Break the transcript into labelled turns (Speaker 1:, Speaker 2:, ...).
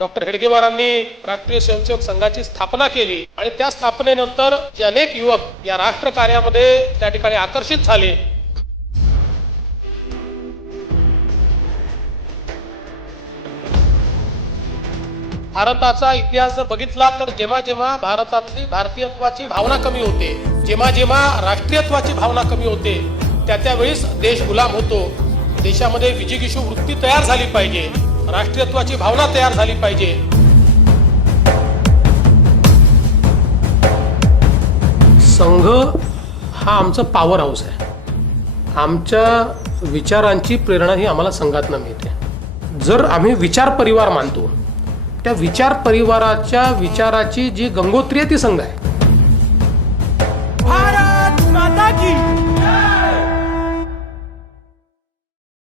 Speaker 1: Doctor हेडगेवारांनी राष्ट्रीय स्वयंसेवक संघाची स्थापना केली आणि त्या स्थापनेनंतर जे अनेक युवक या राष्ट्र कार्यामध्ये त्या ठिकाणी आकर्षित झाले. भारताचा इतिहास जर बघितला तर जेव्हा जेव्हा भारतातली भारतीयत्वाची भावना कमी होते जेव्हा जेव्हा राष्ट्रीयत्वाची भावना कमी होते त्या त्यावेळेस देश गुलाम होतो. देशामध्ये विजिगिशू वृत्ती तयार झाली पाहिजे. राष्ट्रीयत्वाची भावना तयार झाली पाहिजे. संघ हा आमचं पॉवर हाऊस आहे. आमच्या विचारांची प्रेरणा ही आम्हाला संघातनं मिळते. जर आम्ही विचार परिवार मानतो त्या विचार परिवाराच्या विचाराची जी गंगोत्री आहे ती संघ आहे.